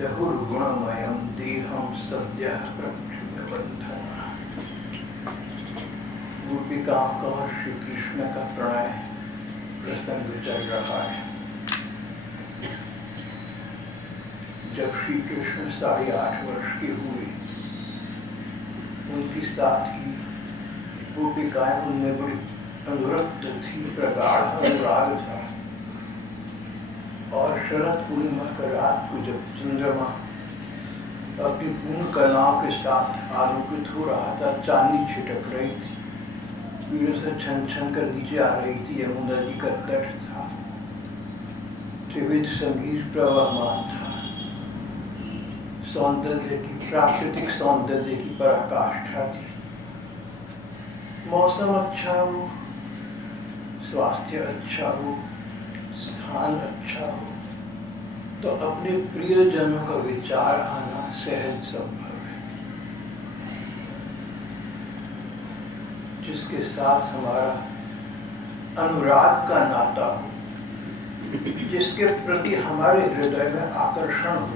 जहुर्गुणमयं देहं सद्यः प्रक्षुब्धबन्धना। गोपिका का और श्री कृष्ण का प्रणय प्रसंग चल रहा है। जब श्री कृष्ण 8.5 वर्ष के हुए, उनकी साथ की गोपिकाएं उनमें बड़ी अनुरक्त थी, प्रगाढ़ अनुराग था। और शरद पूर्णिमा का रात को जब चंद्रमा अपनी पूर्ण कलाओं के साथ आलोकित हो रहा था, चांदनी छिटक रही थी, पीड़ों से छन छन कर नीचे आ रही थी, यमुना जी का तट था, त्रिविध संगीत प्रवाहमान था, सौंदर्य की, प्राकृतिक सौंदर्य की पराकाष्ठा थी। मौसम अच्छा हो, स्वास्थ्य अच्छा हो, स्थान अच्छा हो, तो अपने प्रियजनों का विचार आना सहज संभव है। जिसके साथ हमारा अनुराग का नाता हो, जिसके प्रति हमारे हृदय में आकर्षण हो,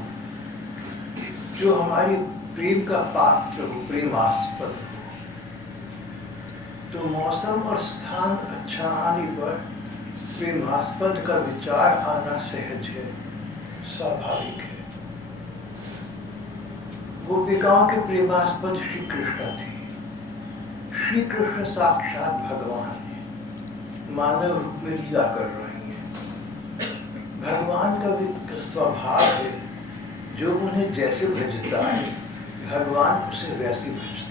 जो हमारी प्रेम का पात्र हो, प्रेमास्पद हो, तो मौसम और स्थान अच्छा आने पर प्रेमास्पद का विचार आना सहज है, स्वाभाविक है। गोपिकाओं के प्रेमास्पद श्री कृष्ण थे। श्री कृष्ण साक्षात भगवान है, मानव रूप में लीला कर रही है। भगवान का स्वभाव है, जो उन्हें जैसे भजता है, भगवान उसे वैसे भजते हैं।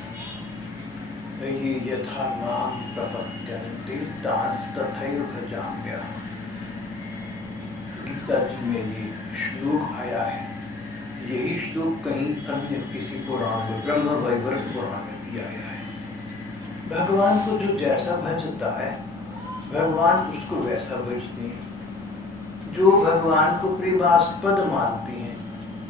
ये यथा माम प्रपद्यन्ते तांस तथैव भजाम्यहम्। गीता जी में ये श्लोक आया है। यही श्लोक कहीं अन्य किसी पुराण में, ब्रह्म वैवर्त पुराण में भी आया है। भगवान को जो जैसा भजता है, भगवान उसको वैसा भजते हैं। जो भगवान को प्रेमास्पद मानती हैं,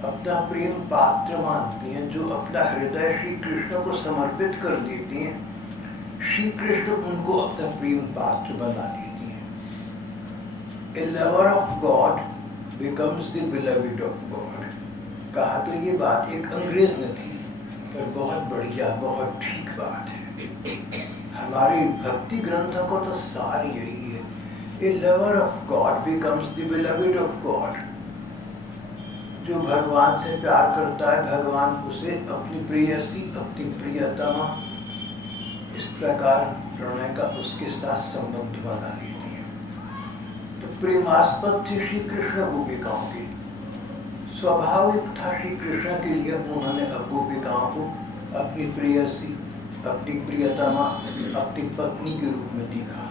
अपना प्रेम पात्र मानती हैं, जो अपना हृदय श्री कृष्ण को समर्पित कर देती हैं, श्री कृष्ण उनको अपना प्रेम पात्र बना देती हैं। A lover of God becomes the beloved of God। कहा तो ये बात एक अंग्रेज ने थी, पर बहुत बढ़िया, बहुत ठीक बात है। हमारे भक्ति ग्रंथों को तो सार यही है। A lover of God becomes the beloved of God। जो भगवान से प्यार करता है, भगवान उसे अपनी प्रेयसी, अपनी प्रियतमा, इस प्रकार प्रणय का उसके साथ संबंध बना लेती है। तो प्रेमास्पद थी श्री कृष्ण गोपिकाओं की। स्वाभाविक था श्री कृष्ण के लिए, उन्होंने अब गोपिकाओं को अपनी प्रेयसी, अपनी प्रियतमा, अपनी पत्नी के रूप में देखा।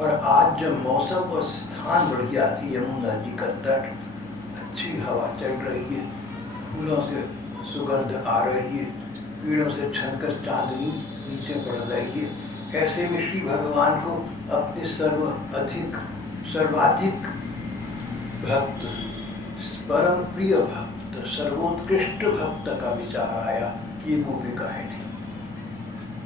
और आज जब मौसम और स्थान बढ़िया थी, यमुना जी का तट, अच्छी हवा चल रही है, फूलों से सुगंध आ रही है, पेड़ों से छनकर चांदनी नीचे पड़ रही है, ऐसे में श्री भगवान को अपने सर्वाधिक भक्त, परम प्रिय भक्त, सर्वोत्कृष्ट भक्त का विचार आया। ये गोपिकाएं थी।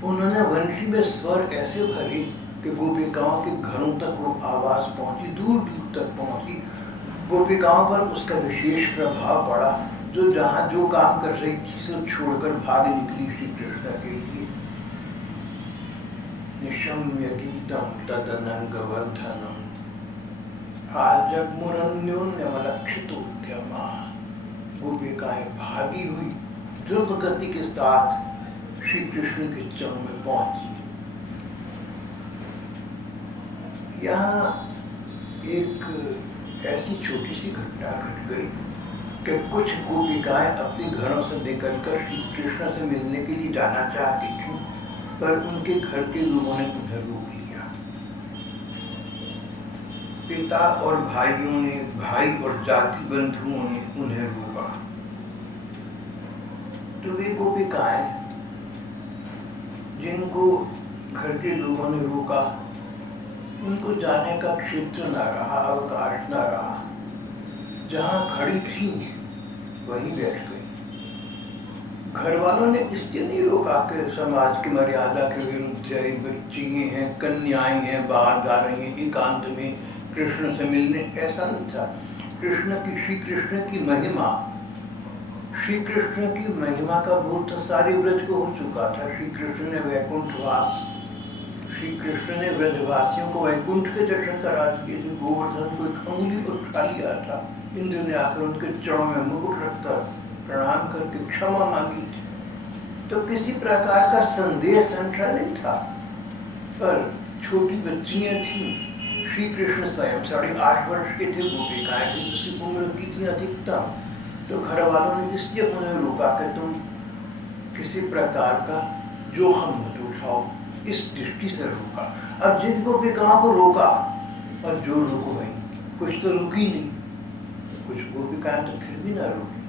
उन्होंने वंशी में स्वर ऐसे भरे कि गोपिकाओं के घरों तक वो आवाज़ पहुंची, दूर दूर तक पहुंची। गोपिकाओं पर उसका विशेष प्रभाव पड़ा, जो जहाँ जो काम कर रही थी सब छोड़कर भाग निकली श्री कृष्ण के लिए। निशम्य गीतम तदनंगवर्धनम आजग्मुरन्योन्यमलक्षितोद्यमा। गोपिकाएं भागी हुई द्रुत गति के साथ श्री कृष्ण के चरण में पहुंची। यहाँ एक ऐसी छोटी सी घटना घट गई कि कुछ गोपिकाएं अपने घरों से निकलकर श्री कृष्ण से मिलने के लिए जाना चाहती थीं, पर उनके घर के लोगों ने उन्हें रोक लिया। पिता और भाइयों ने, भाई और जाति बंधुओं ने उन्हें रोका। तो वे गोपिकाएं, जिनको घर के लोगों ने रोका, उनको जाने का क्षेत्र न रहा, अवकाश न रहा। जहाँ खड़ी थी वहीं बैठ गई। घर वालों ने इसलिए नहीं रोका कि समाज की मर्यादा के विरुद्ध है, बच्चियाँ हैं, कन्याएं हैं, बाहर जा रही हैं एकांत में कृष्ण से मिलने, ऐसा नहीं था। कृष्ण की, श्री कृष्ण की महिमा श्री कृष्ण की महिमा का बोध तो सारे ब्रज को हो चुका था। श्री कृष्ण ने वैकुंठवास, श्री कृष्ण ने ब्रजवासियों को वैकुंठ के दर्शन करा दिए थे। गोवर्धन को एक अंगुली पर उठा लिया था। इंद्र ने आकर उनके चरणों में मुकुट रखकर प्रणाम करके क्षमा मांगी थी। तो किसी प्रकार का संदेह संशय नहीं था, पर छोटी बच्चियां थीं। श्री कृष्ण स्वयं 8.5 वर्ष के थे, गोपिकाएं थी उसी उम्र की थी अधिकतम। तो घर वालों ने इसलिए उन्हें रोका कि तुम किसी प्रकार का जोखिम मत उठाओ, इस दृष्टि से रोका। अब जिन गोपिकाओं को रोका और जो रुक गई, कुछ तो रुकी नहीं, कुछ गोपिकाएं तो फिर भी ना रुकी।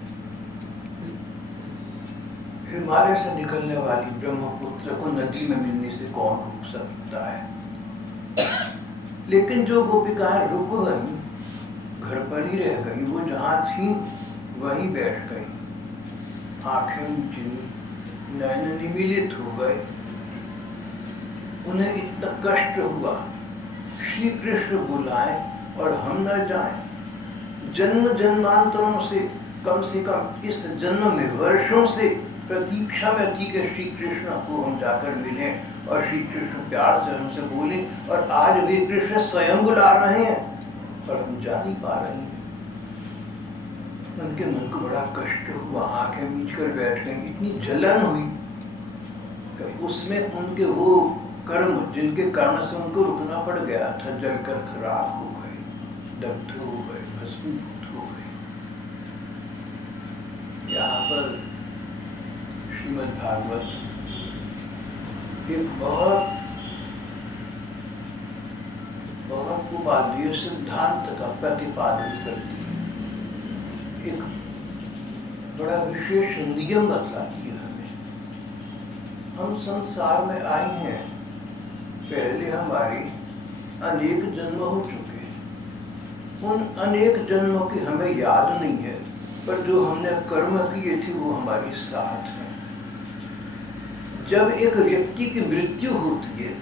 हिमालय से निकलने वाली ब्रह्मपुत्र को नदी में मिलने से कौन रोक सकता है। लेकिन जो गोपिकाएं रुक गई, घर पर ही रह गई, वो जहाँ थी वहीं बैठ गई, आंखें नीची, नैन निमीलित हो गए। उन्हें इतना कष्ट हुआ, श्री कृष्ण बुलाए और हम न जाएं। जन्म जन्मांतरों से कम इस जन्म में वर्षों से प्रतीक्षा में थी कि श्री कृष्ण को हम जाकर मिलें और श्री कृष्ण प्यार से हमसे बोले, और आज वे कृष्ण स्वयं बुला रहे हैं और हम जा नहीं पा रहे हैं। उनके मन को बड़ा कष्ट हुआ, आंखें मीच कर बैठ गए। इतनी जलन हुई कि उसमें उनके वो कर्म जिनके कारण से उनको रुकना पड़ गया था, जलकर खराब हो गए, दग्ध हो गए, भस्मीभूत हो गए। यहाँ पर श्रीमद् भागवत एक बहुत उपादेय सिद्धांत का प्रतिपादन करती है, एक बड़ा विशेष नियम बतलाती है हमें। हम संसार में आए हैं, पहले हमारे अनेक जन्म हो चुके हैं। उन अनेक जन्मों की हमें याद नहीं है, पर जो हमने कर्म किए थे वो हमारे साथ हैं। जब एक व्यक्ति की मृत्यु होती है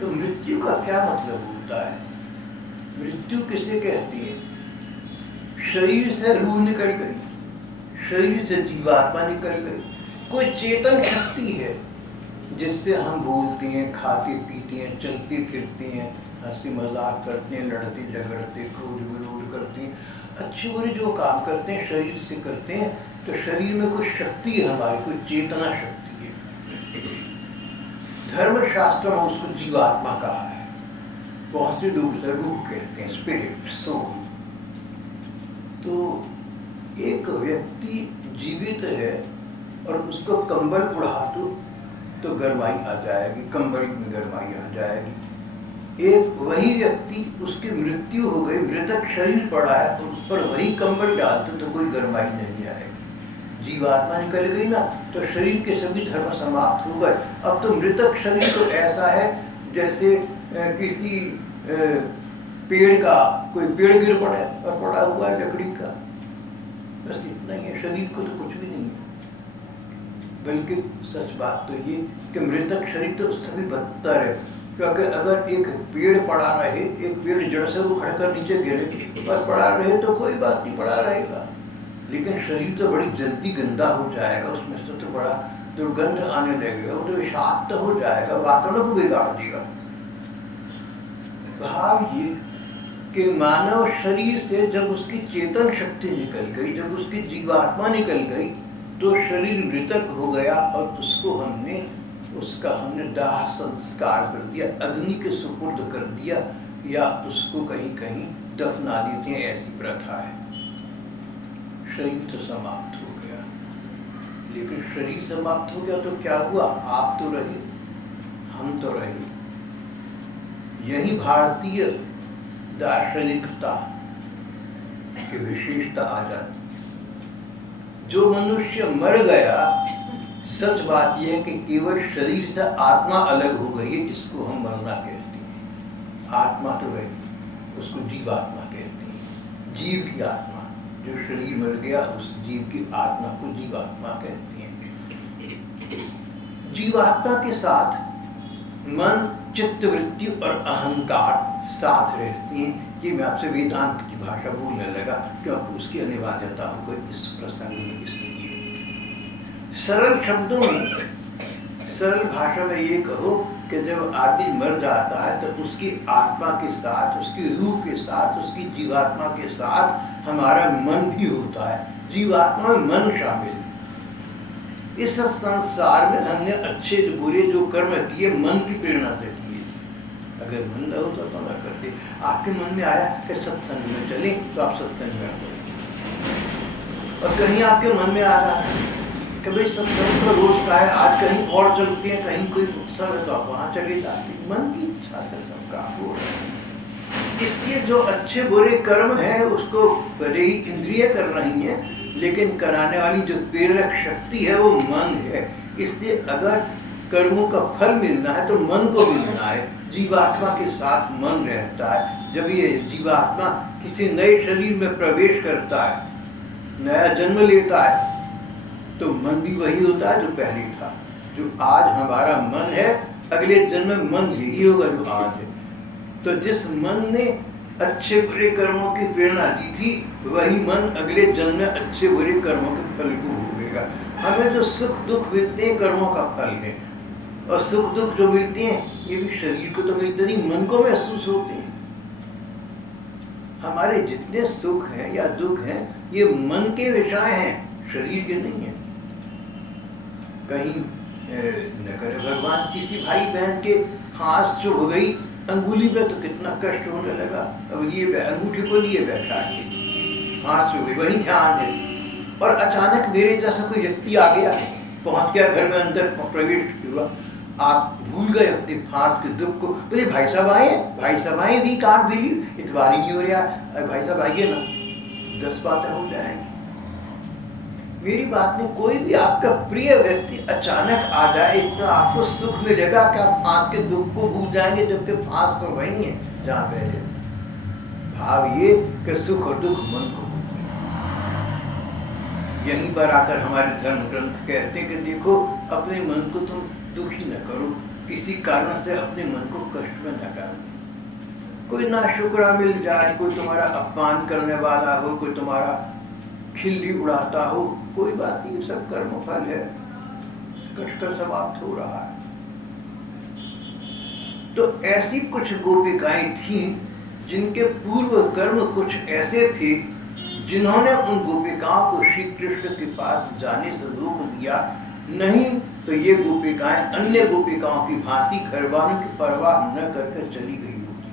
तो मृत्यु का क्या मतलब होता है? मृत्यु किसे कहती है? शरीर से रूह निकल गई, शरीर से जीवात्मा निकल गई। कोई चेतन शक्ति है जिससे हम बोलते हैं, खाते पीते हैं, चलते फिरते हैं, हंसी मजाक करते हैं, लड़ते झगड़ते, क्रोध विरोध करते हैं, अच्छे बुरे जो काम करते हैं शरीर से करते हैं। तो शरीर में कोई शक्ति है हमारी, कोई चेतना शक्ति है। धर्मशास्त्र में उसको जीवात्मा कहा है, बहुत से लोग उसे रूह कहते हैं, स्पिरिट, सोल। तो एक व्यक्ति जीवित है और उसको कंबल उड़ा दो तो गर्माई आ जाएगी, कंबल में गर्माई आ जाएगी। एक वही व्यक्ति, उसकी मृत्यु हो गई, मृतक शरीर पड़ा है और उस पर वही कंबल डाल दो तो कोई गर्माई नहीं आएगी। जीवात्मा निकल गई ना, तो शरीर के सभी धर्म समाप्त हो गए। अब तो मृतक शरीर तो ऐसा है जैसे किसी पेड़ का, कोई पेड़ गिर पड़े और पड़ा हुआ है लकड़ी का, बस इतना ही है। शरीर को तो कुछ भी नहीं है। बल्कि सच बात तो ये कि मृतक शरीर तो उससे भी बदतर है, क्योंकि अगर एक पेड़ पड़ा रहे, एक पेड़ जड़ से उखड़ कर नीचे गिरे और पड़ा रहे तो कोई बात नहीं, पड़ा रहेगा। लेकिन शरीर तो बड़ी जल्दी गंदा हो जाएगा, उसमें से तो बड़ा दुर्गंध आने लगेगा, वो तो विषाक्त हो जाएगा, वातावरण को बिगाड़ देगा। भाव ये कि मानव शरीर से जब उसकी चेतन शक्ति निकल गई, जब उसकी जीवात्मा निकल गई, तो शरीर मृतक हो गया और उसको हमने दाह संस्कार कर दिया, अग्नि के सुपुर्द कर दिया, या उसको कहीं कहीं दफना देते हैं, ऐसी प्रथा है। शरीर तो समाप्त हो गया, लेकिन शरीर समाप्त हो गया तो क्या हुआ? आप तो रहे, हम तो रहे। यही भारतीय दार्शनिकता की विशेषता आ जाती है। जो मनुष्य मर गया, सच बात यह है कि केवल शरीर से आत्मा अलग हो गई है, इसको हम मरना कहते हैं। आत्मा तो रही, उसको जीवात्मा कहते हैं। जीव की आत्मा, जो शरीर मर गया उस जीव की आत्मा को जीवात्मा कहते हैं। जीवात्मा के साथ मन, चित्त वृत्ति और अहंकार साथ रहती हैं। ये मैं आपसे वेदांत की भाषा बोलने लगा क्योंकि उसकी अनिवार्यता हमको इस प्रसंग में इसलिए। सरल शब्दों में, सरल भाषा में ये कहो कि जब आदमी मर जाता है तो उसकी आत्मा के साथ, उसकी रूह के साथ, उसकी जीवात्मा के साथ हमारा मन भी होता है। जीवात्मा में मन शामिल। इस संसार में हमने अच्छे बुरे जो कर्म किए मन की प्रेरणा से किए। अगर मन न होता तो न करते। आपके मन में आया कि सत्संग में चले तो आप सत्संग में आ गए, और कहीं आपके मन में आ रहा कि भाई सत्संग तो रोज का है, आज कहीं और चलते हैं, कहीं कोई उत्सव है तो आप वहाँ चले जाते। मन की इच्छा से सब काम हो रहा है। इसलिए जो अच्छे बुरे कर्म हैं उसको भले ही इंद्रिय कर रही हैं, लेकिन कराने वाली जो प्रेरक शक्ति है वो मन है। इसलिए अगर कर्मों का फल मिलना है तो मन को मिलना है। जीवात्मा के साथ मन रहता है। जब ये जीवात्मा किसी नए शरीर में प्रवेश करता है, नया जन्म लेता है, तो मन भी वही होता है जो पहले था। जो आज हमारा मन है, अगले जन्म में मन यही होगा जो आज है। तो जिस मन ने अच्छे बुरे कर्मों की प्रेरणा दी थी, वही मन अगले जन्म में अच्छे बुरे कर्मों के फल को भोगेगा। हमें जो सुख दुख मिलते हैं कर्मों का फल है, और सुख दुख जो मिलते हैं ये भी शरीर को तो मिलते नहीं, मन को महसूस होते हैं। हमारे जितने सुख हैं या दुख हैं ये मन के विषय हैं, शरीर के नहीं हैं। कहीं न करे भगवान किसी भाई बहन के फांस चुभ गई अंगुली पे तो कितना कष्ट होने लगा। अब ये अंगूठे को लिए बैठा है, फांस चुभ गई, वही ध्यान है। और अचानक मेरे जैसा कोई व्यक्ति आ गया, पहुंच गया घर में, अंदर प्रवेश हुआ, आप भूल गए अपने फांस के दुख को। बोले भाई साहब आए, भाई साहब आए, वी कांट बिलीव, इतवार ही नहीं हो रहा, भाई साहब आइए ना, 10 बातें हो जाएंगी। मेरी बात में कोई भी आपका प्रिय व्यक्ति अचानक आ जाए तो आपको सुख मिलेगा कि आप फांस के दुख को भूल जाएंगे, जबकि फांस तो वही है जहाँ पहले थे। भाव ये कि सुख और दुख मन को होते हैं। यहीं पर आकर हमारे धर्म ग्रंथ कहते हैं कि देखो अपने मन को तुम दुखी न करो, किसी कारण से अपने मन को कष्ट में न डालो। कोई नाशुक्रा मिल जाए, कोई तुम्हारा अपमान करने वाला हो, कोई तुम्हारा खिल्ली उड़ाता हो, कोई बात नहीं, सब कर्म फल है, कटकर समाप्त हो रहा है। तो ऐसी कुछ गोपिकाएं थीं जिनके पूर्व कर्म कुछ ऐसे थे जिन्होंने उन गोपिकाओं को श्री कृष्ण के पास जाने से रोक दिया। नहीं तो ये गोपिकाएं अन्य गोपिकाओं की भांति घरवालों की परवाह न करके चली गई होती।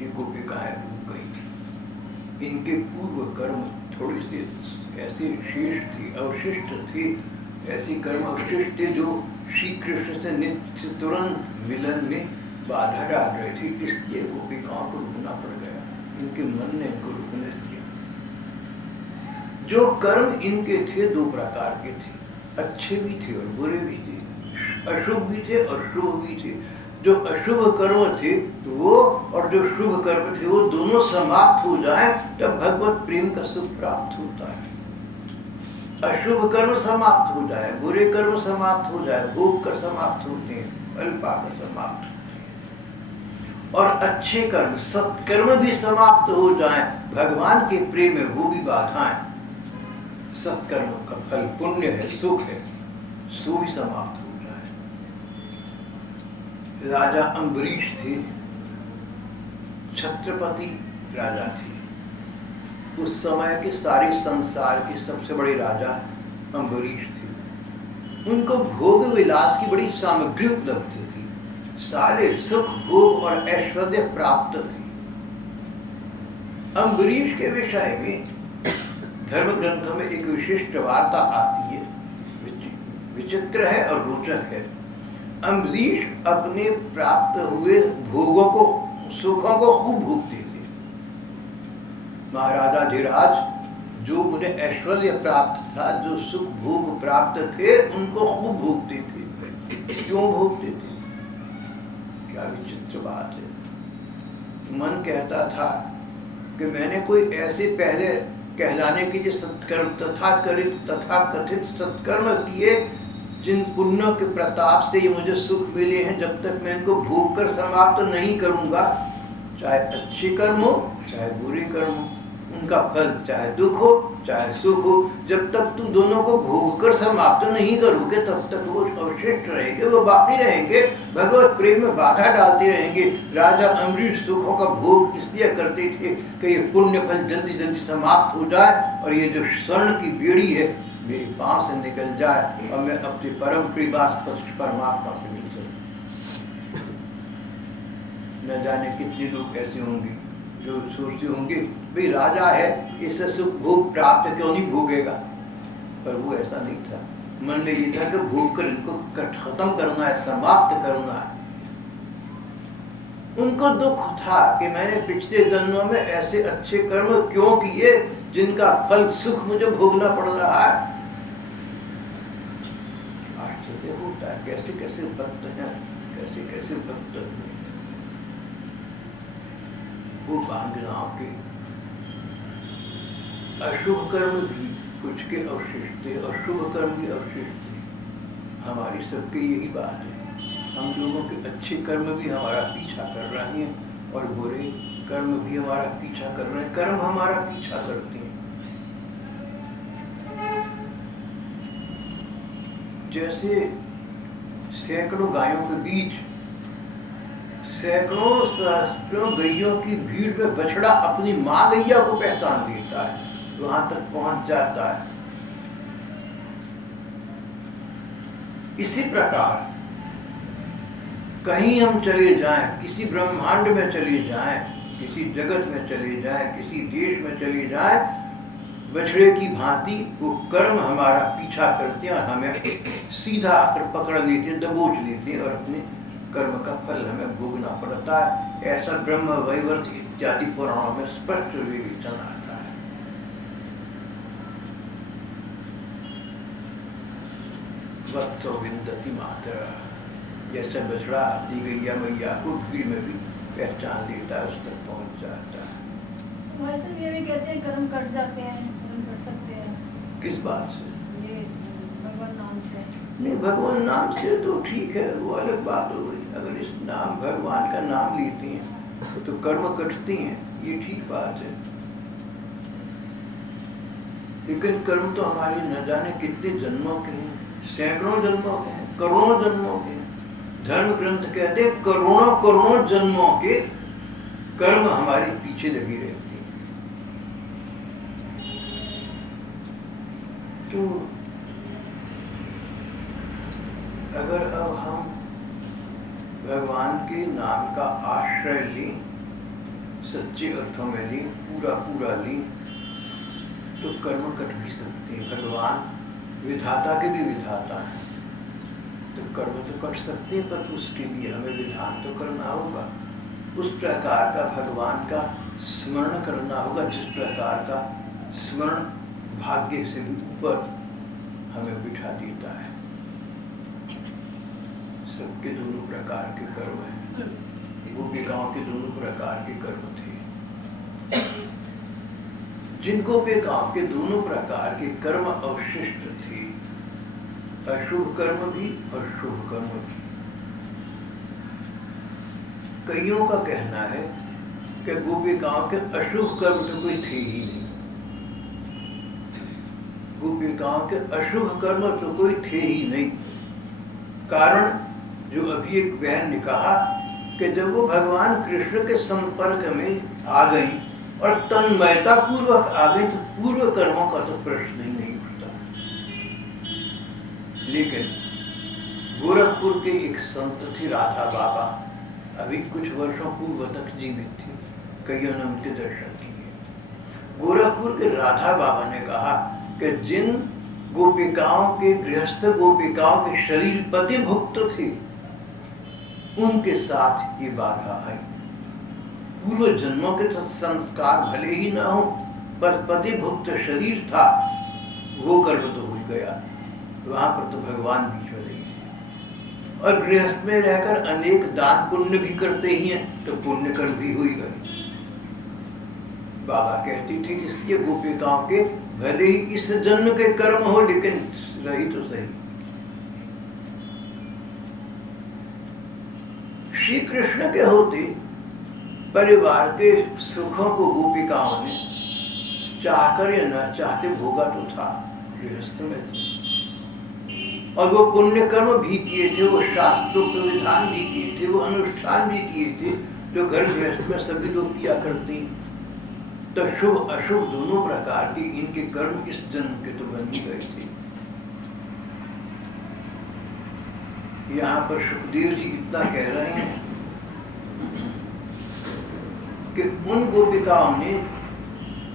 ये गोपिकाएं रुक गई थी। इनके पूर्व कर्म थोड़े से ऐसे शेष थे, अवशिष्ट थे, ऐसे कर्म अवशिष्ट थे जो श्री कृष्ण से नित्य तुरंत मिलन में बाधा डाल रहे थे। इसलिए गोपिकाओं को रुकना पड़ गया, इनके मन ने इनको रुकने दिया। जो कर्म इनके थे दो प्रकार के थे, अच्छे भी थे और बुरे भी थे, अशुभ भी थे और शुभ भी थे। जो अशुभ कर्म थे वो और जो शुभ कर्म थे वो दोनों समाप्त हो जाए तब भगवत प्रेम का सुख प्राप्त होता है। अशुभ कर्म समाप्त हो जाए, बुरे कर्म समाप्त हो जाए, भोग कर समाप्त होते हैं, फल पाकर समाप्त होते हैं। और अच्छे कर्म सत्कर्म भी समाप्त हो जाए, भगवान के प्रेम में वो भी बाधाएं। सत्कर्म का फल पुण्य है, सुख है, सो भी समाप्त हो जाए। राजा अम्बरीश थे, छत्रपति राजा थे। उस समय के सारे संसार के सबसे बड़े राजा अम्बरीश थे। उनको भोग विलास की बड़ी सामग्री उपलब्ध थी, सारे सुख भोग और ऐश्वर्य प्राप्त थी। अम्बरीश के विषय में धर्म ग्रंथों में एक विशिष्ट वार्ता आती है, विचित्र है और रोचक है। अम्बरीश अपने प्राप्त हुए भोगों को, सुखों को खूब भोगते थे। महाराजा धीराज जो उन्हें ऐश्वर्य प्राप्त था, जो सुख भोग प्राप्त थे, उनको खूब भोगते थे। क्यों भोगते थे? क्या विचित्र बात है। मन कहता था कि मैंने कोई ऐसे पहले कहलाने के लिए सत्कर्म तथाकथित सत्कर्म किए जिन पुण्यों के प्रताप से ये मुझे सुख मिले हैं, जब तक मैं इनको भोग कर समाप्त नहीं करूँगा, चाहे अच्छे कर्म हो चाहे बुरे कर्म हो, उनका फल चाहे दुख हो चाहे सुख हो, जब तक तुम दोनों को भोग कर समाप्त नहीं करोगे तब तक वो अवशिष्ट रहेंगे, वो बाकी रहेंगे, भगवत प्रेम में बाधा डालते रहेंगे। राजा अमरीश सुखों का भोग इसलिए करते थे कि ये पुण्य फल जल्दी जल्दी समाप्त हो जाए और ये जो स्वर्ण की बेड़ी है मेरी पाँव से निकल जाए और मैं अपने परम प्रियवास परमात्मा से मिल सकूं। न जाने कितने लोग ऐसे होंगे जो सोचते होंगे भाई राजा है, इससे सुख भोग प्राप्त क्यों नहीं भोगेगा, पर वो ऐसा नहीं था। मन में ये था कि भोग कर इनको खत्म करना है, समाप्त करना है। उनको दुख था कि मैंने पिछले जन्मों में ऐसे अच्छे कर्म क्यों किए जिनका फल सुख मुझे भोगना पड़ रहा है। आश्चर्य होता है कैसे कैसे भक्त हैं, कैसे कैसे भक्त हैं। वो भांगनाओं के अशुभ कर्म भी कुछ के अवशिष्ट थे और शुभ कर्म भी अवशिष्ट थे। हमारी सबके यही बात है, हम लोगों के अच्छे कर्म भी हमारा पीछा कर रहे हैं और बुरे कर्म भी हमारा पीछा कर रहे हैं, कर्म हमारा पीछा करते हैं। जैसे सैकड़ों गायों के बीच सैकड़ों सहस्त्रों गैयों की भीड़ में बछड़ा अपनी माँ गैया को पहचान लेता है, वहां तक पहुंच जाता है। इसी प्रकार कहीं हम चले जाएं, किसी ब्रह्मांड में चले जाएं, किसी जगत में चले जाएं, किसी देश में चले जाएं, बछड़े की भांति वो कर्म हमारा पीछा करते हैं और हमें सीधा आकर पकड़ लेते, दबोच लेते और अपने कर्म का फल हमें भोगना पड़ता है। ऐसा ब्रह्म वैवर्त इत्यादि पुराणों में स्पष्ट विवेचन आता है। वत्सो विंदति मातरा, जैसे बछड़ा अपनी गैया मैया को भीड़ में भी पहचान लेता है, उस तक पहुंच जाता है। वैसे ये भी कहते हैं कर्म कट जाते हैं, कर्म कर सकते हैं। किस बात से? ये भगवान नाम से। नहीं, भगवान नाम से तो ठीक है, वो अलग बात हो गई। अगर इस नाम भगवान का नाम लेती हैं तो कर्म कटती हैं, ये ठीक बात है। लेकिन कर्म तो हमारे न जाने कितने जन्मों के हैं, सैकड़ों जन्मों के हैं, करोड़ों जन्मों के हैं। धर्म ग्रंथ कहते हैं करोड़ों करोड़ों जन्मों के कर्म हमारे पीछे लगे रहते हैं। तो अगर अब हम भगवान के नाम का आश्रय लें, सच्चे अर्थों में लें, पूरा पूरा लें, तो कर्म कट भी सकते हैं। भगवान विधाता के भी विधाता हैं, तो कर्म तो कट सकते हैं, पर उसके लिए हमें विधान तो करना होगा। उस प्रकार का भगवान का स्मरण करना होगा जिस प्रकार का स्मरण भाग्य से भी ऊपर हमें बिठा देता है। सबके दोनों प्रकार के कर्म हैं। गोपिकाओं के दोनों प्रकार के कर्म थे। जिन गोपिकाओं के दोनों प्रकार के कर्म अवशिष्ट थे, अशुभ कर्म भी और शुभ कर्म भी। कईयों का कहना है कि गोपिकाओं के अशुभ कर्म तो कोई थे ही नहीं। गोपिकाओं के अशुभ कर्म तो कोई थे ही नहीं। कारण जो अभी एक बहन ने कहा कि जब वो भगवान कृष्ण के संपर्क में आ गई और तन्मयता पूर्वक आ गई तो पूर्व कर्मों का तो प्रश्न ही नहीं उठता। लेकिन गोरखपुर के एक संत थे राधा बाबा, अभी कुछ वर्षों पूर्व तक जीवित थे, कईयों ने उनके दर्शन किए। गोरखपुर के राधा बाबा ने कहा कि जिन गोपिकाओं के गृहस्थ गोपिकाओं के शरीर पति भुक्त थे, उनके साथ ये बाधा आई। पूर्व जन्मों के तो संस्कार भले ही ना हो, पर पति भुक्त शरीर था, वो कर्म तो हो गया, वहां पर तो भगवान बीच में नहीं थे। और गृहस्थ में रहकर अनेक दान पुण्य भी करते ही हैं, तो पुण्य कर्म भी हो ही गए। बाबा कहती थी इसलिए गोपिकाओं के भले ही इस जन्म के कर्म हो, लेकिन रही तो सही। श्री कृष्ण के होते परिवार के सुखों को गोपिकाओं ने चाहकर या न चाहते भोगा तो था, गृहस्थ में थे, और वो पुण्य कर्म भी किए थे, वो शास्त्रोक्त विधान भी किए थे, वो अनुष्ठान भी किए थे जो घर गृहस्थ में सभी लोग किया करते हैं। तो शुभ अशुभ दोनों प्रकार के इनके कर्म इस जन्म के तो बन ही गए थे। यहाँ पर सुखदेव जी इतना कह रहे हैं कि उन गोपिकाओं ने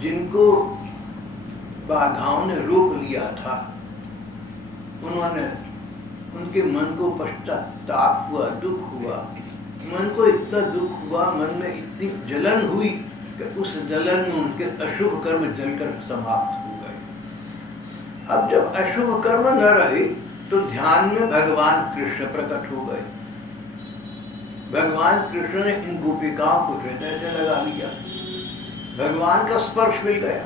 जिनको बाधाओं ने रोक लिया था, उन्होंने उनके मन को पश्चाताप हुआ, दुख हुआ, मन को इतना दुख हुआ, मन में इतनी जलन हुई कि उस जलन में उनके अशुभ कर्म जलकर समाप्त हो गए। अब जब अशुभ कर्म न रहे तो ध्यान में भगवान कृष्ण प्रकट हो गए। भगवान कृष्ण ने इन गोपिकाओं को हृदय से लगा लिया, भगवान का स्पर्श मिल गया।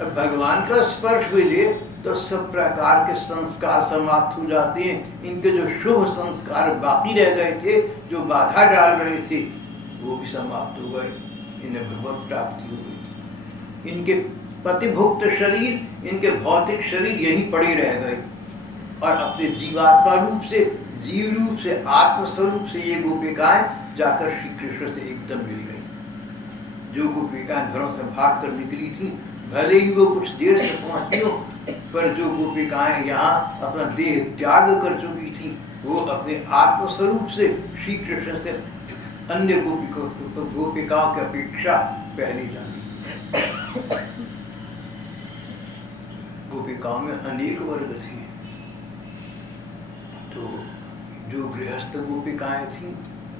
अब भगवान का स्पर्श मिले तो सब प्रकार के संस्कार समाप्त हो जाते हैं। इनके जो शुभ संस्कार बाकी रह गए थे, जो बाधा डाल रहे थे, वो भी समाप्त हो गए। इन्हें भगवत प्राप्ति हो गई। इनके पतिभुक्त शरीर, इनके भौतिक शरीर यहीं पड़े रह गए और अपने जीवात्मा रूप से, जीव रूप से, आत्मस्वरूप से ये गोपिकाएं जाकर श्री कृष्ण से एकदम मिल गई। जो गोपिकाएं घरों से भाग कर निकली थी, भले ही वो कुछ देर से पहुंची हो, पर जो गोपिकाएं यहाँ अपना देह त्याग कर चुकी थी, वो अपने आत्मस्वरूप से श्री कृष्ण से अन्य गोपिकाओं की अपेक्षा पहले जानी। गोपिकाओं में अनेक वर्ग थे। तो जो गृहस्थ गोपिकाएं थीं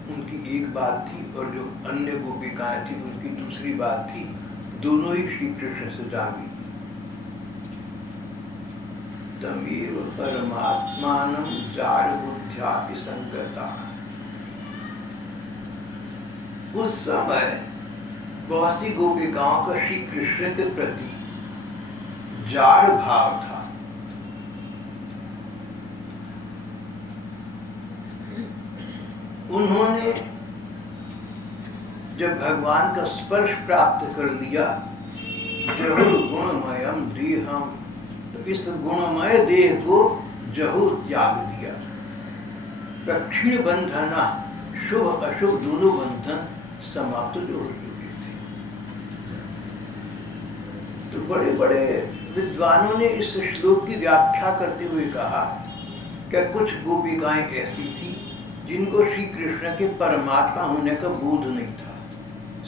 उनकी एक बात थी, और जो अन्य गोपिकाएं थीं उनकी दूसरी बात थी। दोनों ही श्री कृष्ण से जागी। तमेव परमात्मानं जार बुद्ध्यापि संगता। उस समय बहुत सी गोपिकाओं का श्री कृष्ण के प्रति जार भाव था। उन्होंने जब भगवान का स्पर्श प्राप्त कर लिया, जहुर गुणमयम देहम, तो इस गुणमय देह को जहु त्याग दिया। प्रक्षीण बंधना, शुभ अशुभ दोनों बंधन समाप्त जो हो चुके थे। तो बड़े बड़े विद्वानों ने इस श्लोक की व्याख्या करते हुए कहा कि कुछ गोपिकाएं ऐसी थी जिनको श्री कृष्ण के परमात्मा होने का बोध नहीं था।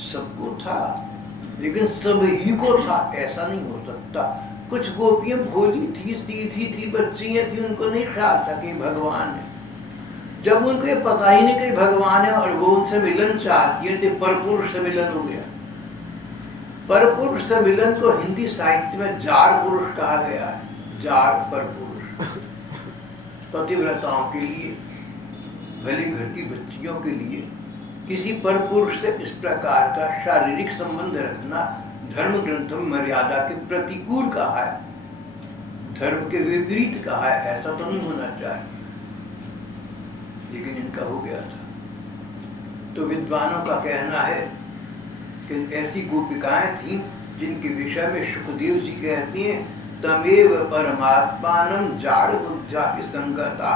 सबको था, लेकिन सभी को था ऐसा नहीं हो सकता। कुछ गोपियां भोली थी, सीधी थी, बच्चियां थी, उनको नहीं ख्याल था कि भगवान है। जब उनको ये पता ही नहीं कि भगवान है और वो उनसे मिलन चाहती है, तो परपुरुष से मिलन हो गया। परपुरुष से मिलन को हिंदी साहित्य में जार पुरुष कहा गया है। जार परपुरुष पतिव्रताओं के लिए, भले घर की बच्चियों के लिए किसी परपुरुष से इस प्रकार का शारीरिक संबंध रखना धर्म ग्रंथों में मर्यादा के प्रतिकूल कहा है, धर्म के विपरीत कहा है। ऐसा तो नहीं होना चाहिए, लेकिन इनका हो गया था। तो विद्वानों का कहना है कि ऐसी गोपिकाएं थीं जिनके विषय में सुखदेव जी कहते हैं तमेव परमात्मानं जार बुद्ध्यापि संगता।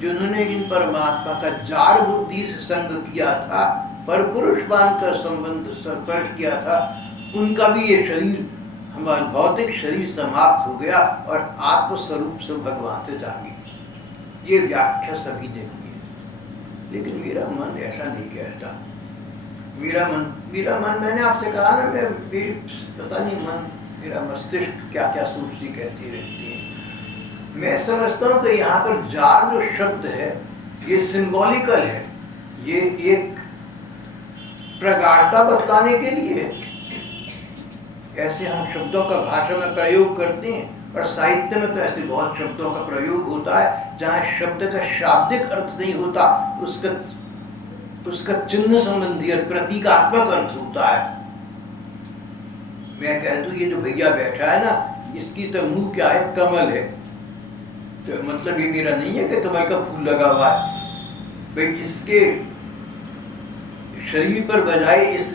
जिन्होंने इन परमात्मा का जार बुद्धि से संग किया था, परपुरुष मानकर संबंध स्पर्श किया था, उनका भी ये शरीर, हमारा भौतिक शरीर समाप्त हो गया और आत्मस्वरूप से भगवान से जागी। ये व्याख्या सभी ने की है, लेकिन मेरा मन ऐसा नहीं कहता। मेरा मन मैंने आपसे कहा ना, मेरी पता नहीं मन, मेरा मस्तिष्क क्या क्या सोचती कहती रहती है। मैं समझता हूँ कि यहाँ पर जार जो शब्द है ये सिंबॉलिकल है, ये एक प्रगाढ़ता बतलाने के लिए है। ऐसे हम शब्दों का भाषा में प्रयोग करते हैं, और साहित्य में तो ऐसे बहुत शब्दों का प्रयोग होता है जहाँ शब्द का शाब्दिक अर्थ नहीं होता, उसका चिन्ह संबंधी अर्थ, प्रतीकात्मक अर्थ होता है। मैं कह दूं ये जो भैया बैठा है ना, इसकी तो मुंह क्या है, कमल है, तो मतलब ये मेरा नहीं है कि कमल का फूल लगा हुआ है भाई। इसके शरीर पर बजाय इस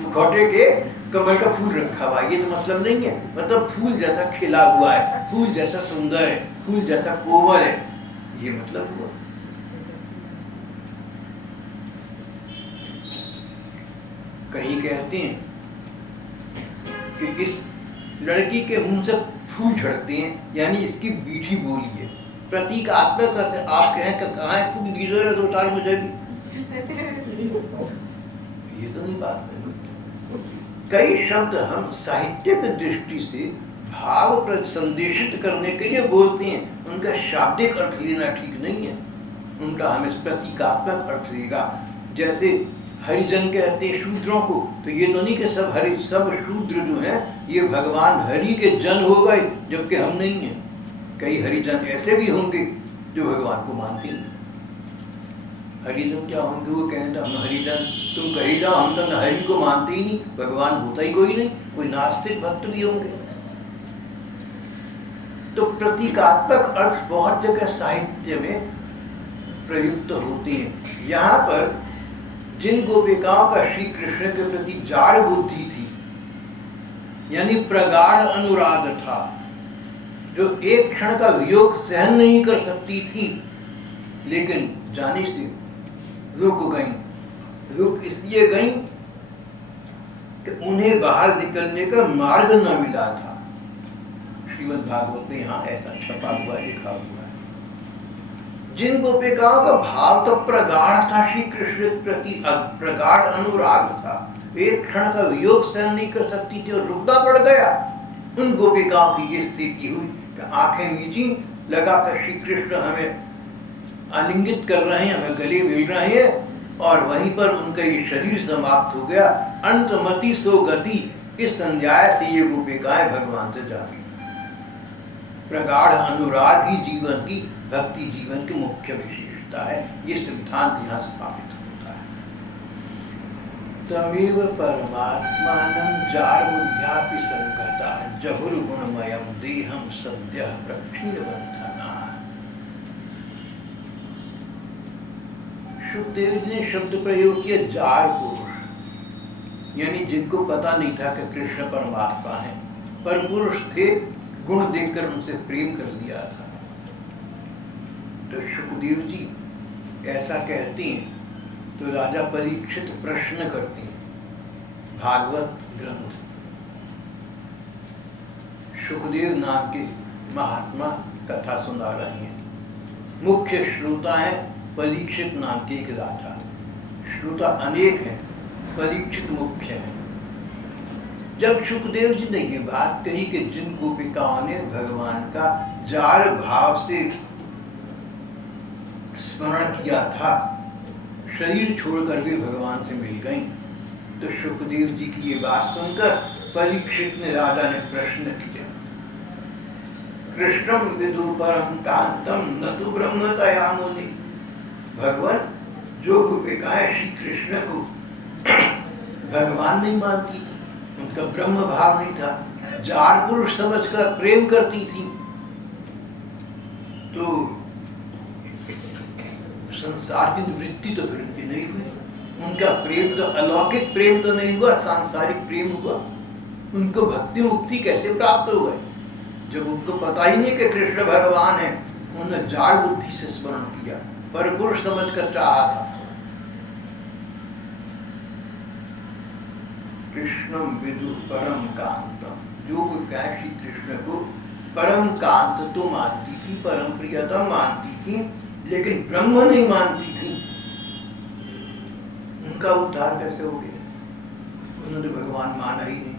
मुखौटे के कमल का फूल रखा हुआ है, ये तो मतलब नहीं है। मतलब फूल जैसा खिला हुआ है, फूल जैसा सुंदर है, फूल जैसा कोमल है, ये मतलब हुआ। कहीं कहते हैं कि इस लड़की के मुंह से फूल झड़ते हैं, यानी इसकी मीठी बोली है। प्रतीकात्मक अर्थ से आप कहें कि कहाँ है फूल, गीजर है 2-4 मुझे भी, ये तो नहीं बात है। कई शब्द हम साहित्यिक दृष्टि से भाव संदेशित करने के लिए बोलते हैं, उनका शाब्दिक अर्थ लेना ठीक नहीं है, उनका हमें प्रतीकात्मक अर्थ लेगा। जैसे हरिजन कहते हैं शूद्रों को, तो ये तो नहीं कि सब शूद्र जो हैं ये भगवान हरि के जन हो गए, जबकि हम नहीं हैं। कई हरिजन ऐसे भी होंगे जो भगवान को मानते नहीं। हरिजन क्या होंगे? वो कहते हम हरिजन, तुम कही जाओ, हम तो न हरि को मानते ही नहीं, भगवान होता ही कोई नहीं। कोई नास्तिक भक्त भी होंगे। तो प्रतीकात्मक अर्थ बहुत जगह साहित्य में प्रयुक्त होते हैं। यहाँ पर जिन गोपिकाओं का श्री कृष्ण के प्रति जाड़ बुद्धि थी, यानी प्रगाढ़ अनुराग था, जो एक क्षण का वियोग सहन नहीं कर सकती थी, लेकिन जाने से रुक गईं। रुक इसलिए गईं कि उन्हें बाहर निकलने का मार्ग न मिला था। श्रीमद् भागवत में यहाँ ऐसा छपा हुआ लिखा हुआ है। जिन गोपिकाओं का भाव तो प्रगाढ़ था, श्री कृष्ण के प्रति प्रगाढ़ अनुराग था, एक क्षण का वियोग सहन नहीं कर सकती थी और रुकना पड़ गया, उन गोपिकाओं की ये स्थिति हुई कि आंखें नीची लगाकर श्री कृष्ण हमें आलिंगित कर रहे हैं, हमें गले मिल रहे हैं, और वहीं पर उनका ये शरीर समाप्त हो गया। अंतमति सो गति, इस संज्ञा से ये गोपिकाएं भगवान से जा गई। प्रगाढ़ अनुराग ही जीवन की, भक्ति जीवन की मुख्य विशेषता है। ये सिद्धांत यहाँ स्थापित होता है। तमेव परमात्मानं जारबुद्ध्यापि संगता जहुर गुणमयं देहं सद्यः प्रक्षीणबन्धना। सुखदेव जी ने शब्द प्रयोग किया जार पुरुष, यानी जिनको पता नहीं था कि कृष्ण परमात्मा है, पर पुरुष थे, गुण देखकर उनसे प्रेम कर लिया था। तो सुखदेव जी ऐसा कहते हैं तो राजा परीक्षित प्रश्न करते हैं। भागवत ग्रंथ, सुखदेव नाम के महात्मा कथा सुना रहे हैं। मुख्य श्रोता है परीक्षित नाम के एक राजा। श्रोता अनेक हैं, परीक्षित मुख्य है। जब सुखदेव जी ने ये बात कही कि जिन गोपिकाओं ने भगवान का जार भाव से स्मरण किया था, शरीर छोड़कर वे भगवान से मिल गईं, तो सुखदेव जी की ये बात सुनकर परीक्षित ने राजा ने प्रश्न किया, कृष्णम विदु परम कांतम न तो ब्रह्मतया मुनि। भगवान, जो गोपिकाएं श्री कृष्ण को भगवान नहीं मानती थी, उनका ब्रह्म भाव नहीं था, जार पुरुष समझकर प्रेम करती थी, तो संसार की निवृत्ति तो फिर उनकी नहीं हुई। उनका प्रेम तो अलौकिक प्रेम तो नहीं हुआ, सांसारिक प्रेम हुआ। उनको भक्ति मुक्ति कैसे प्राप्त हो गए? जब उनको पता ही नहीं कि कृष्ण भगवान है, उन्होंने जार बुद्धि से स्मरण किया, पर पुरुष समझकर चाहा था। कृष्णम विदु परम कांतम, जो गोपिकाएं श्री कृष्ण को परम कांत तो मानती थी, परम प्रियतम मानती थी, लेकिन ब्रह्म नहीं मानती थी, उनका उद्धार कैसे हो गया? उन्होंने भगवान माना ही नहीं।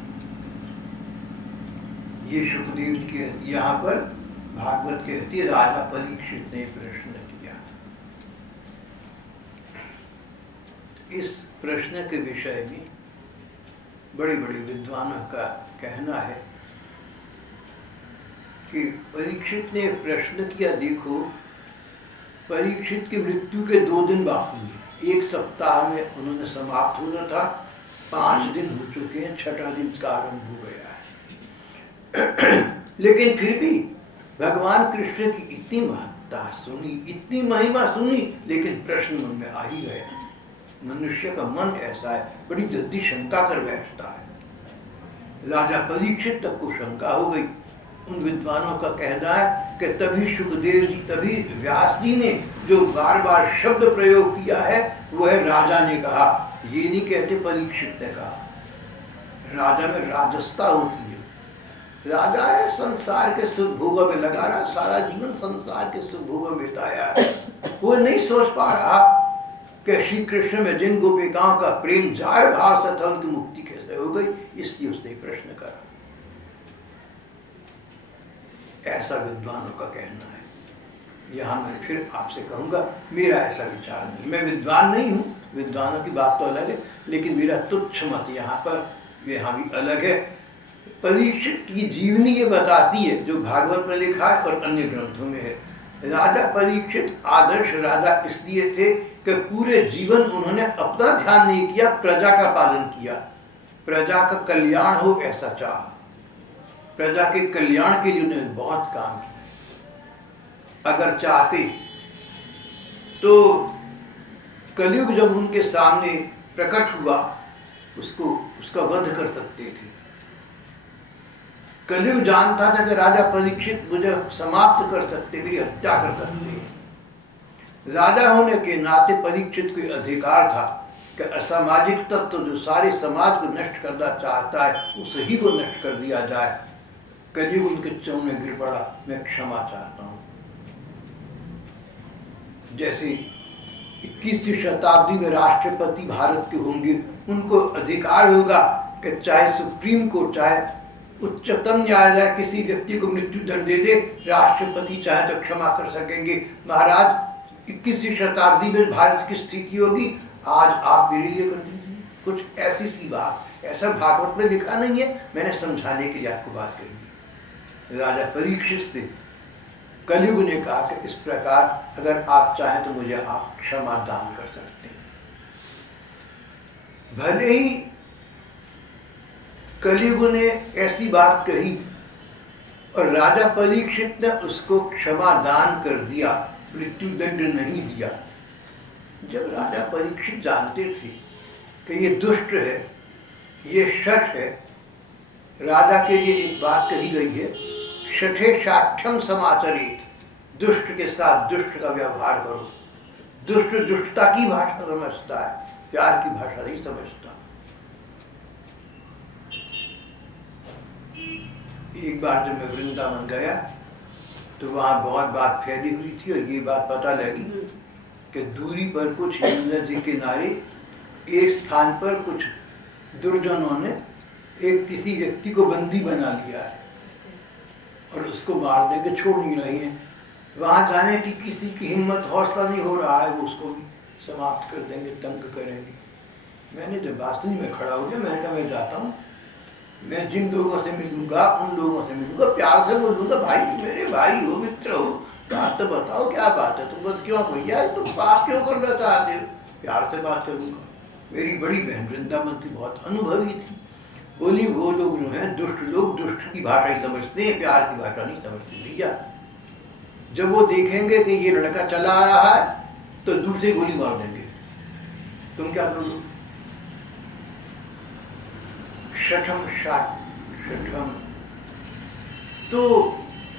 ये सुखदेव जी के यहाँ पर भागवत कहती है, राजा परीक्षित ने प्रश्न किया। इस प्रश्न के विषय में बड़े बड़े विद्वानों का कहना है कि परीक्षित ने प्रश्न किया, देखो परीक्षित की मृत्यु के 2 दिन बाकी हैं, 1 सप्ताह में उन्होंने समाप्त होना था, 5 दिन हो चुके हैं, 6वां दिन का आरंभ हो गया है। लेकिन फिर भी भगवान कृष्ण की इतनी महत्ता सुनी, इतनी महिमा सुनी, लेकिन प्रश्न मन में आ ही गया। मनुष्य का मन ऐसा है, बड़ी जल्दी शंका कर बैठता है। राजा परीक्षित तक को शंका हो गई। उन विद्वानों का कहना है कि तभी सुखदेव जी, तभी व्यास जी ने जो बार बार शब्द प्रयोग किया है वो है राजा ने कहा, ये नहीं कहते परीक्षित ने कहा। राजा में राजसता होती है। राजा है, संसार के सुख भोगों में लगा रहा, सारा जीवन संसार के सुख भोगों में बिताया है। वो नहीं सोच पा रहा कि श्री कृष्ण में जिन गोपिकाओं का प्रेम जार भाव से था उनकी मुक्ति कैसे हो गई, इसलिए उसने प्रश्न करा। ऐसा विद्वानों का कहना है। यहाँ मैं फिर आपसे कहूँगा, मेरा ऐसा विचार नहीं। मैं विद्वान नहीं हूँ, विद्वानों की बात तो अलग है, लेकिन मेरा तुच्छ मत यहाँ पर भी अलग है। परीक्षित की जीवनी ये बताती है, जो भागवत में लिखा है और अन्य ग्रंथों में है। राजा परीक्षित आदर्श राजा इसलिए थे कि पूरे जीवन उन्होंने अपना ध्यान नहीं किया, प्रजा का पालन किया, प्रजा का कल्याण हो ऐसा चाहा। प्रजा के कल्याण के लिए उन्होंने बहुत काम किया। अगर चाहते तो कलयुग जब उनके सामने प्रकट हुआ, उसका वध कर सकते थे। कलयुग जानता था कि राजा परीक्षित मुझे समाप्त कर सकते, मेरी हत्या कर सकते। राजा होने के नाते परीक्षित को अधिकार था कि असामाजिक तत्व जो सारे समाज को नष्ट करना चाहता है, उसे ही को नष्ट कर दिया जाए। कलयुग उनके चरणों में गिर पड़ा, मैं क्षमा चाहता हूँ। जैसे 21वीं शताब्दी में राष्ट्रपति भारत के होंगे, उनको अधिकार होगा कि चाहे सुप्रीम कोर्ट, चाहे उच्चतम न्यायालय किसी व्यक्ति को मृत्यु दंड दे दे, राष्ट्रपति चाहे तो क्षमा कर सकेंगे। महाराज 21वीं शताब्दी में भारत की स्थिति होगी, आज आप मेरे लिए कर दीजिए कुछ ऐसी सी बात। ऐसा भागवत में लिखा नहीं है, मैंने समझाने के लिए आपको बात कही। राजा परीक्षित से कलयुग ने कहा कि इस प्रकार अगर आप चाहें तो मुझे आप क्षमा दान कर सकते हैं। भले ही कलयुग ने ऐसी बात कही और राजा परीक्षित ने उसको क्षमा दान कर दिया, मृत्यु दंड नहीं दिया। जब राजा परीक्षित जानते थे कि ये दुष्ट है, ये शठ है, राजा के लिए एक बात कही गई है, शठे साक्षम समाचरित, दुष्ट के साथ दुष्ट का व्यवहार करो। दुष्ट दुष्टता की भाषा समझता है, प्यार की भाषा नहीं समझता। एक बार जब मैं वृंदावन गया तो वहाँ बहुत बात फैली हुई थी और ये बात पता लगी कि दूरी पर कुछ यमुना जी के किनारे एक स्थान पर कुछ दुर्जनों ने एक किसी व्यक्ति को बंदी बना लिया है और उसको मार दे के छोड़ नहीं रही हैं। वहाँ जाने की किसी की हिम्मत, हौसला नहीं हो रहा है, वो उसको भी समाप्त कर देंगे, तंग करेंगे। मैंने जब बांसुरी में खड़ा हो गया, मैंने कहा मैं जाता हूँ, मैं जिन लोगों से मिलूंगा उन लोगों से मिलूंगा, प्यार से बोलूँगा, भाई मेरे भाई हो, मित्र हो, बात तो बताओ क्या बात है, तुम बस क्यों भैया तुम पाप क्यों करना चाहते हो, प्यार से बात करूँगा। मेरी बड़ी बहन वृंदावन थी, बहुत अनुभवी थी, बोली वो लोग जो हैं दुष्ट लोग, दुष्ट की भाषा ही समझते हैं, प्यार की भाषा नहीं समझते भैया। जब वो देखेंगे कि ये लड़का चला आ रहा है तो दूर से गोली मार देंगे, तुम क्या करोगे? शठम तो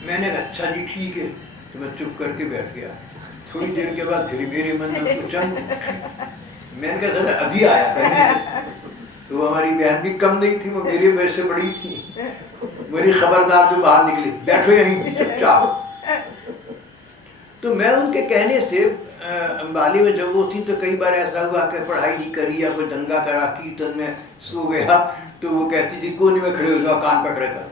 मैंने अच्छा जी ठीक है, तो मैं चुप करके बैठ गया। थोड़ी देर के बाद फिर मेरे मन में कुछ मैंने कहा सर अभी आया कहीं से, तो वो हमारी बहन भी कम नहीं थी, वो मेरे पैर से बड़ी थी, मेरी खबरदार जो बाहर निकली, बैठो यहीं चुपचाप। तो मैं उनके कहने से अम्बाली में जब वो थी तो कई बार ऐसा हुआ कि पढ़ाई नहीं करी या कोई दंगा करा, कीर्तन में सो गया, तो वो कहती थी कोने में खड़े हो जाओ कान पकड़ कर।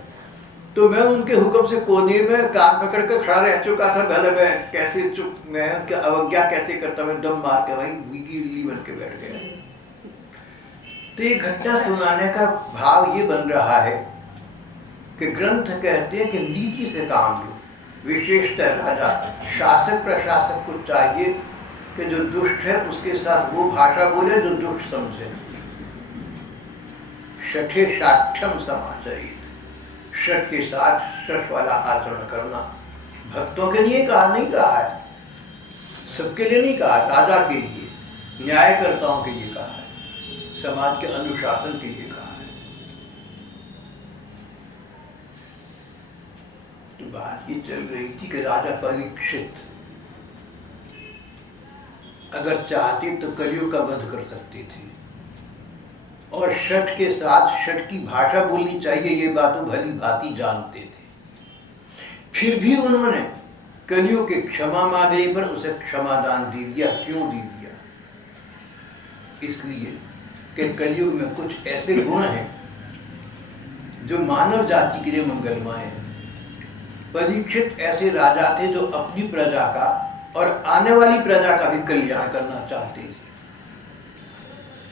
तो मैं उनके हुक्म से कोने में कान पकड़ कर खड़ा रह चुका था। भले मैं कैसे चुप, मैं उनकी अवज्ञा कैसे करता, मैं दम मार के वहीं भीगी इल्ली बन के बैठ गया। तो ये घटना सुनाने का भाव ये बन रहा है कि ग्रंथ कहते हैं कि नीति से काम लो। विशेषतः राजा, शासक प्रशासक को चाहिए कि जो दुष्ट है उसके साथ वो भाषा बोले जो दुष्ट समझे। शठे साक्षम समाचरित, शठ के साथ शठ वाला आचरण करना। भक्तों के लिए कहा नहीं, कहा है सबके लिए नहीं कहा, राजा के लिए। न्यायकर्ताओं के लिए कहा है, समाज के अनुशासन के लिए कहा है। तो बात ये चल रही थी कि राजा परीक्षित अगर चाहते तो कलियुग का वध कर सकते थे, और शठ के साथ शठ की भाषा बोलनी चाहिए ये बात वो भली भांति जानते थे। फिर भी उन्होंने कलियुग के क्षमा मांगने पर उसे क्षमादान दे दिया। क्यों दे दिया? इसलिए कि कलियुग में कुछ ऐसे गुण हैं जो मानव जाति के लिए मंगलमय हैं। परीक्षित ऐसे राजा थे जो अपनी प्रजा का और आने वाली प्रजा का भी कल्याण करना चाहते थे।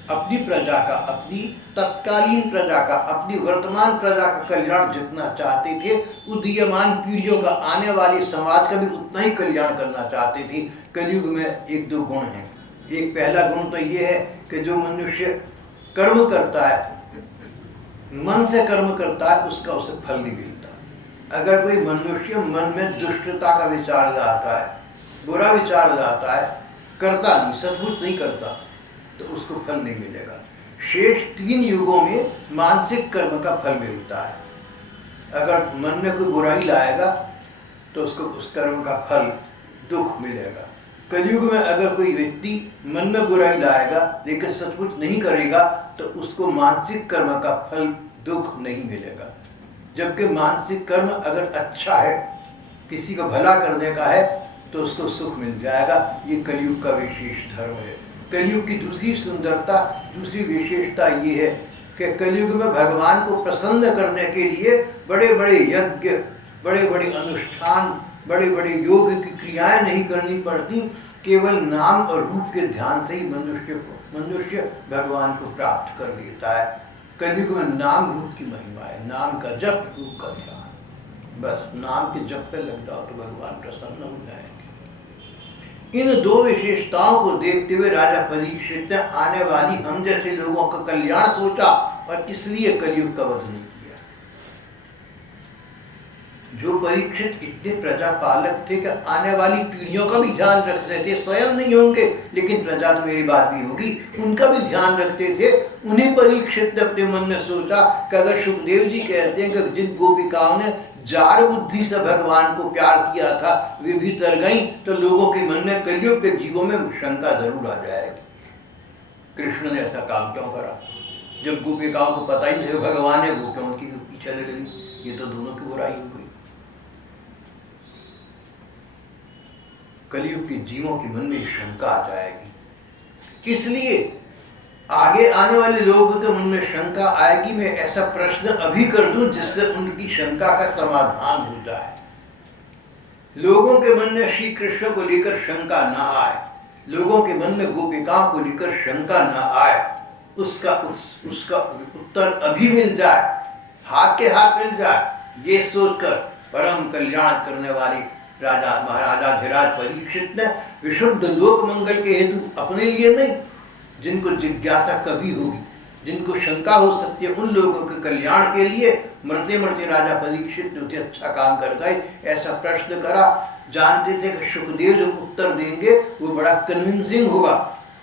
अपनी प्रजा का, अपनी तत्कालीन प्रजा का, अपनी वर्तमान प्रजा का कल्याण जितना चाहते थे, उदीयमान पीढ़ियों का, आने वाले समाज का भी उतना ही कल्याण करना चाहते थे। कलयुग में एक दो गुण हैं। एक पहला गुण तो ये है कि जो मनुष्य कर्म करता है, मन से कर्म करता है, उसका उसे फल नहीं मिलता। अगर कोई मनुष्य मन में दुष्टता का विचार लाता है, बुरा विचार लाता है, करता नहीं, सचमुच नहीं करता, तो उसको फल नहीं मिलेगा। शेष 3 युगों में मानसिक कर्म का फल मिलता है। अगर मन में कोई बुराई लाएगा तो उसको उस कर्म का फल दुख मिलेगा। कलयुग में अगर कोई व्यक्ति मन में बुराई लाएगा लेकिन सचमुच नहीं करेगा तो उसको मानसिक कर्म का फल दुख नहीं मिलेगा। जबकि मानसिक कर्म अगर अच्छा है, किसी को भला करने का है, तो उसको सुख मिल जाएगा। ये कलयुग का विशेष धर्म है। कलयुग की दूसरी सुंदरता, दूसरी विशेषता ये है कि कलयुग में भगवान को प्रसन्न करने के लिए बड़े बड़े यज्ञ, बड़े बड़े अनुष्ठान, बड़े बड़े योग की क्रियाएं नहीं करनी पड़ती। केवल नाम और रूप के ध्यान से ही मनुष्य भगवान को प्राप्त कर लेता है। कलयुग में नाम रूप की महिमा है। नाम का जप, रूप का ध्यान। बस नाम के जप पे लग जाओ तो भगवान प्रसन्न हो जाएंगे। इन 2 विशेषताओं को देखते हुए राजा परीक्षित ने आने वाली हम जैसे लोगों का कल्याण सोचा और इसलिए कलयुग का वध नहीं किया। जो परीक्षित इतने प्रजापालक थे कि आने वाली पीढ़ियों का भी ध्यान रखते थे, स्वयं नहीं होंगे लेकिन प्रजा तो मेरी बात भी होगी, उनका भी ध्यान रखते थे। उन्हीं परीक्षित ने अपने मन में सोचा कि अगर सुखदेव जी कहते हैं कि जिन गोपिकाओं ने जार बुद्धि से भगवान को प्यार किया था वे भी तर गई, तो लोगों के मन में, कलयुग के जीवों में शंका जरूर आ जाएगी। कृष्ण ने ऐसा काम क्यों करा? जब गोपिकाओं को पता ही नहीं भगवान है, वो क्यों उनकी पीछे लग गई? ये तो दोनों की बुराई हो गई। कलयुग के जीवों के मन में शंका आ जाएगी। इसलिए आगे आने वाले लोगों के मन में शंका आएगी। मैं ऐसा प्रश्न अभी कर दूं जिससे उनकी शंका का समाधान हो जाए। लोगों के मन में श्री कृष्ण को लेकर शंका ना आए, लोगों के मन में गोपिकाओं को लेकर शंका ना आए, उसका उत्तर अभी मिल जाए, हाथ के हाथ मिल जाए, ये सोचकर परम कल्याण करने वाले राजा महाराजाधिराज परीक्षित ने विशुद्ध लोक मंगल के हेतु अपने लिए नहीं, जिनको जिज्ञासा कभी होगी, जिनको शंका हो सकती है, उन लोगों के कल्याण के लिए मरते मरते राजा परीक्षित ने उसे अच्छा काम कर गए। ऐसा प्रश्न करा, जानते थे कि सुखदेव जो उत्तर देंगे वो बड़ा कन्विंसिंग होगा,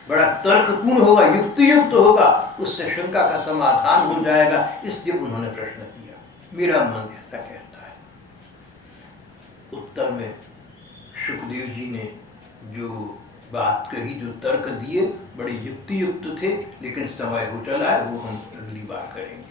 बड़ा तर्कपूर्ण होगा, युक्तियुक्त होगा, उससे शंका का समाधान हो जाएगा। इसलिए उन्होंने प्रश्न किया। मेरा मन ऐसा कहता है। उत्तर में सुखदेव जी ने जो बात कही, जो तर्क दिए, बड़े युक्तियुक्त थे, लेकिन समय हो चला है, वो हम अगली बार करेंगे।